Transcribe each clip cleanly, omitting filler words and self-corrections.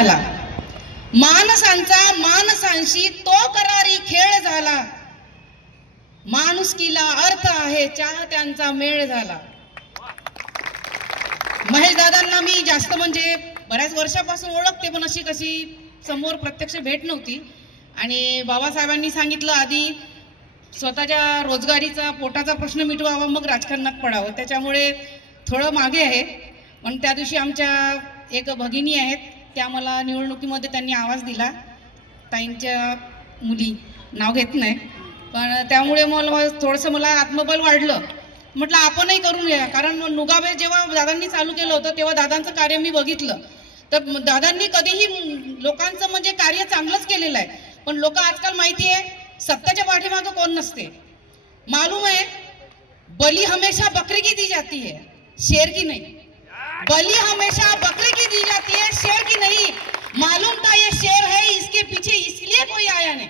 झाला, माणसांचा माणसांशी तो करारी खेळ झाला, माणुसकीला अर्थ आहे चाहत्यांचा मेळ झाला. महेश दादांना मी जास्त म्हणजे बऱ्याच वर्षापासून ओळखते, पण अशी कशी समोर प्रत्यक्ष भेट नव्हती. आणि बाबासाहेबांनी सांगितलं आधी स्वतःच्या रोजगारीचा पोटाचा प्रश्न मिटवावा मग राजकारणात पडावं, त्याच्यामुळे थोडं मागे आहे. पण त्या दिवशी आमच्या एक भगिनी आहेत, त्या मला निवडणुकीमध्ये त्यांनी आवाज दिला, ताईंच्या मुली, नाव घेत नाही, पण त्यामुळे मला थोडंसं मला आत्मबल वाढलं. म्हटलं आपणही करून घ्या, कारण नुगाबे जेव्हा दादांनी चालू केलं होतं तेव्हा दादांचं कार्य मी बघितलं. तर दादांनी कधीही लोकांचं म्हणजे कार्य चांगलंच केलेलं आहे. पण लोक आजकाल माहिती आहे सत्याच्या पाठीमागं कोण नसते. मालूम है बलि हमेशा बकरी की दी जाती है, शेर की नहीं. बलि हमेशा बकरी की दी जाती है, शेर की नहीं. मालूम था ये शेर है, इसके पीछे इसलिए कोई आया नहीं.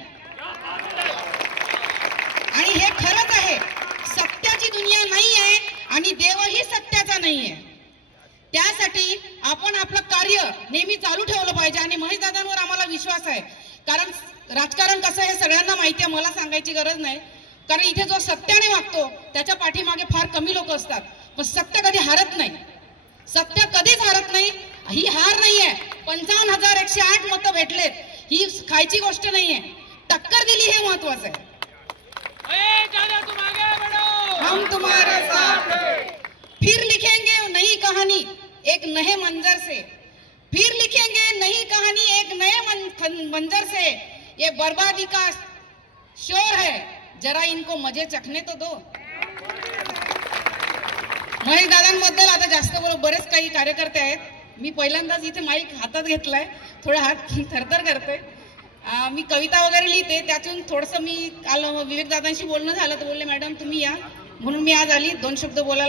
आणि हे खरंच आहे, सत्याची दुनिया नाही आहे आणि देवही सत्याचा नाही आहे. त्यासाठी आपण आपलं कार्य नेहमी चालू ठेवलं पाहिजे. आणि महेशदादांवर आम्हाला विश्वास आहे, कारण राजकारण कसं आहे सगळ्यांना माहिती आहे, मला सांगायची गरज नाही. कारण इथे जो सत्याने वागतो त्याच्या पाठीमागे फार कमी लोक असतात, पण सत्य कधी हारत नाही. सत्य कधीच हारत नाही. ही हार नाहीये. 55,108 मतं भेटलेत, ही खायची गोष्ट नाहीये. टक्कर दिली हे महत्वाचं आहे. हम तुम्हारे साथ फिर लिखेंगे नई कहानी एक नए मंजर से, फिर लिखेंगे नई कहानी एक नए मंजर से. ये बर्बादी का शोर है, जरा इनको मजे चखने तो दो. महेश दादांबद्दल आता जास्त बरेच काही कार्यकर्ते आहेत. मी पहिल्यांदाच इथे माईक हातात घेतलाय, थोडे हात थरथर करते. मी कविता वगैरे लिहिते, त्यातून थोडंसं मी काल विवेक दादांशी बोलणं झालं तर बोलले मॅडम तुम्ही या, म्हणून मी आज आली 2 शब्द बोलायला.